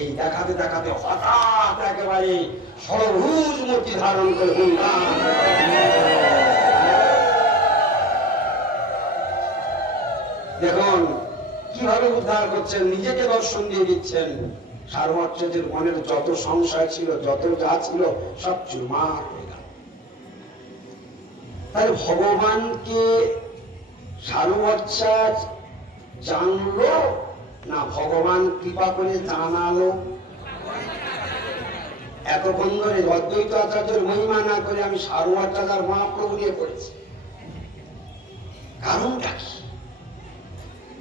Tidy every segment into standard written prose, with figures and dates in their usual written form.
এই দেখাতে দেখাতে হঠাৎ একেবারে ষড়ভুজ মূর্তি ধারণ করে দেখুন কিভাবে উদ্ধার করছেন, নিজেকে দর্শন দিয়ে দিচ্ছেন। সারবচ্চার্যের মনের যত সংশয় ছিল, যত যা ছিল, সব চুরমার হয়ে গেল। তাই ভগবানকে সারবচ্চার্য জানলো না ভগবান কৃপা করে জানালো? এতক্ষণ ধরে অদ্বৈত আচার্যের মহিমা না করে আমি সারবচ্চার্য আর মহাপ্রভু নিয়ে পড়েছি। কারণটা কি?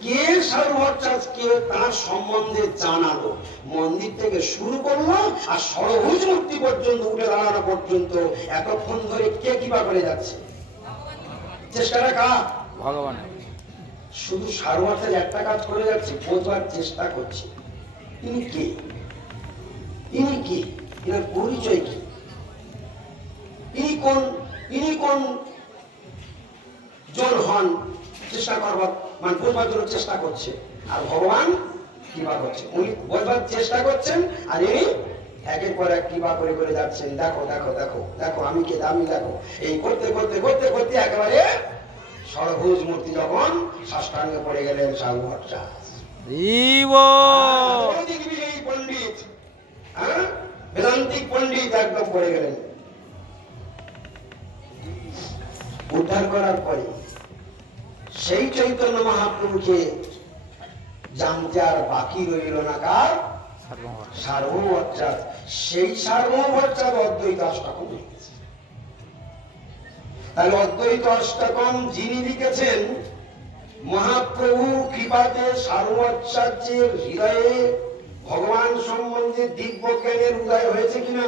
কে সারবচ্চার্যকে তার সম্বন্ধে জানালো? মন্দির থেকে শুরু করলো আর ষড়ভুজ মূর্তি পর্যন্ত উঠে দাঁড়ানো পর্যন্ত এতক্ষণ ধরে কে কৃপা করে যাচ্ছে? চেষ্টাটা কার? ভগবান। শুধু সারবচ্চার্য একটা কাজ করে যাচ্ছে, বোঝবার চেষ্টা করছে তিনি কে, ইনি কে, এনার পরিচয় কি, ইনি কোন জন হন, চেষ্টা করবার মানে বোঝবার জন্য চেষ্টা করছে। আর ভগবান কৃপা করছে, উনি বোঝবার চেষ্টা করছেন আর ইনি একের পর এক কৃপা করে করে যাচ্ছেন। দেখো দেখো দেখো দেখো আমি কে, আমি দেখো। এই করতে করতে করতে করতে একেবারে ষড়ভুজ মূর্তি যখন সাষ্টাঙ্গে পড়ে গেলেন সারবচ্চার্য। পণ্ডিত, বেদান্তিক পণ্ডিত একদম পড়ে গেলেন। উদ্ধার করার পরে সেই চৈতন্য মহাপ্রভুকে জানতে আর বাকি রইল না কার? সার্বভৌমভট্টাচার্য। সেই সার্বভৌমভট্টাচার্য অদ্বৈত অষ্টকম লিখেছে। তাহলে অদ্বৈত অষ্টকম যিনি লিখেছেন, মহাপ্রভু কৃপাতে সার্বভৌমভট্টাচার্যের হৃদয়ে ভগবান সম্বন্ধে দিব্য জ্ঞানের উদয় হয়েছে কিনা?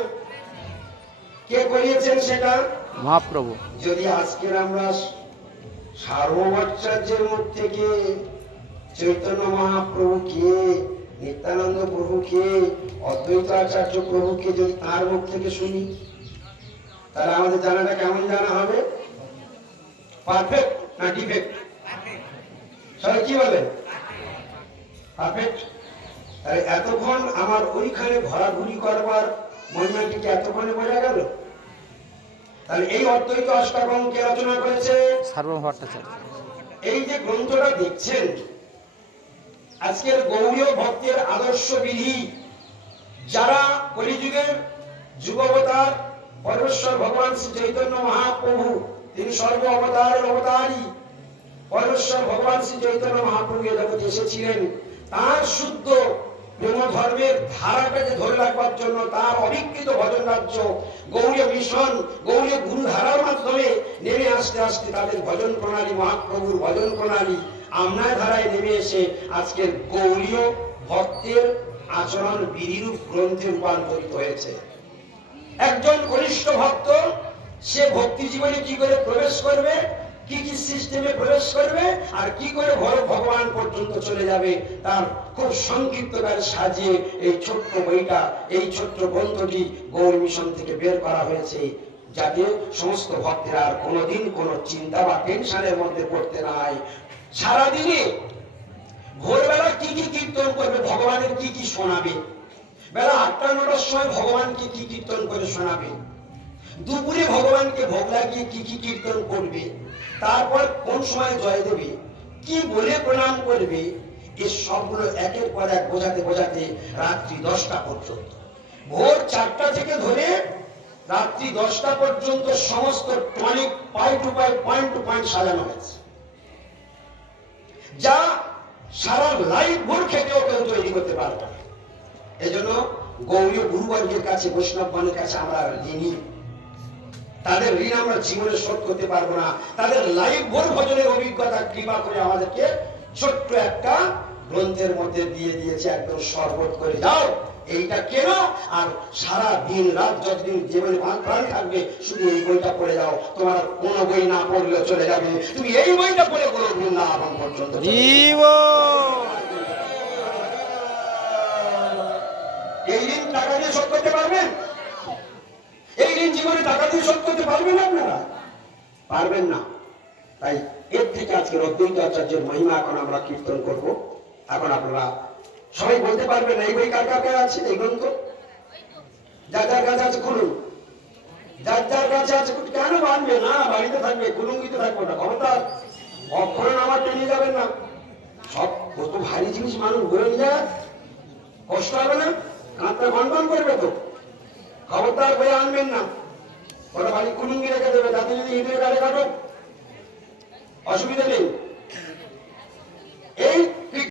কে করিয়েছেন সেটা? মহাপ্রভু। যদি আজকের আমরা সার্বভৌমভট্টাচার্যের মুখ থেকে চৈতন্য মহাপ্রভু কে, নিত্যানন্দ প্রভু কে, অদ্বৈত আচার্য প্রভু কে যদি তার মুখ থেকে শুনি, তাহলে আমাদের জানাটা কেমন জানা হবে? পারফেক্ট না ডিফেক্ট? সবাই কি বলে? পারফেক্ট। তাহলে এতক্ষণ আমার ওইখানে ঘোরাঘুরি করবার মহিমাটিকে এতক্ষণে বোঝা গেল। তাহলে এই অদ্বৈত অষ্টকম কে রচনা করেছে? সার্বভৌমভট্টাচার্য। এই যে গ্রন্থটা দেখছেন, আজকের গৌড়ীয় ভক্তের আদর্শ বিধি, যারা কলিযুগের যুগাবতার পরমেশ্বর ভগবান শ্রী চৈতন্য মহাপ্রভু, তিনি সর্ব অবতারের অবতারী। পরমেশ্বর ভগবান শ্রী চৈতন্য মহাপ্রভু এ জগতে এসেছিলেন তার শুদ্ধ প্রেম ধর্মের ধারাটাকে ধরে রাখবার জন্য। তার অবিকৃত ভজন রাজ্য গৌড়ীয় মিশন, গৌড়ীয় গুরু ধারার মাধ্যমে নেমে আসতে আসতে তাদের ভজন প্রণালী, মহাপ্রভুর ভজন প্রণালী আমনায় ধারায় নেমে এসে আজকের গৌড়ীয় ভক্তের আচরণ বিধিরূপ গ্রন্থে রূপান্তরিত হয়েছে। একজন কনিষ্ঠ ভক্ত সে ভক্তি জীবনে কি করে প্রবেশ করবে, কি কি সিস্টেমে প্রবেশ করবে, আর কি করে ভগবান পর্যন্ত চলে যাবে, তার খুব সংক্ষিপ্ত কাজ সাজিয়ে এই ছোট্ট বইটা, এই ছোট্ট গ্রন্থটি গৌড় মিশন থেকে বের করা হয়েছে, যাতে সমস্ত ভক্তেরা আর কোনোদিন কোনো চিন্তা বা টেনশনের মধ্যে পড়তে না হয়। সারাদিনে ভোরবেলা কি কি কীর্তন করবে, ভগবানের কি কি শোনাবে, বেলা 8টা-9টার সময় ভগবানকে কি কীর্তন করে শোনাবে, দুপুরে ভগবানকে ভোগ লাগিয়ে কি কি কীর্তন করবে, তারপর কোন সময় জয় দেবে, কি বলে প্রণাম করবে, এই সবগুলো একের পর এক বোঝাতে বোঝাতে রাত্রি 10টা পর্যন্ত, ভোর 4টা থেকে ধরে রাত্রি 10টা পর্যন্ত সমস্ত টনিক পয়েন্ট টু পয়েন্ট সাজানো হয়েছে, যা সারা লাইফ ভোর খেতেও কেউ তৈরি করতে পারবে না। এজন্য গৌরীয় গুরুবর্গের কাছে, বৈষ্ণবগণের কাছে আমরা ঋণী। তাদের ঋণ আমরা জীবনে শোধ করতে পারবো না। তাদের লাইফ ভোর ভজনের অভিজ্ঞতা কৃপা করে আমাদেরকে ছোট্ট একটা গ্রন্থের মধ্যে দিয়ে দিয়েছে, একদম শরবত করে যাও এইটা কেন, আর সারা দিন রাত যতদিন জীবনে প্রাণ থাকবে শুধু এই বইটা পড়ে যাও, তোমার কোনো বই না পড়লেও চলে যাবে, তুমি এই বইটা পড়ে কোনো বৃন্দাবন পর্যন্ত এই ঋণ টাকা দিয়ে শোধ করতে পারবেন? এই ঋণ জীবনে টাকা দিয়ে শোধ করতে পারবেন আপনারা? পারবেন না। তাই এর থেকে আজকের অদ্বৈত আচার্যের মহিমা এখন আমরা কীর্তন করব। এখন আপনারা সবাই বলতে পারবে না এই বই কার কার কাছে আছে, এই গ্রন্থ যার যার কাছে আছে খুলুন, যার যার কাছে আছে কেন বানবে না, বাড়িতে থাকবে, কুলুঙ্গিতে থাকবে না, খবরদার অক্ষরে নামার টেনে যাবেন না। সব কত ভারী জিনিস মানুষ ঘুরে নিয়ে যায়, কষ্ট হবে না, কাঁধটা গনগন করবে তো, খবরদার বই আনবেন না। ওরা বাড়ি কুলুঙ্গি রেখে দেবে, তাতে যদি ঈদের গাড়ি কাটো অসুবিধা নেই।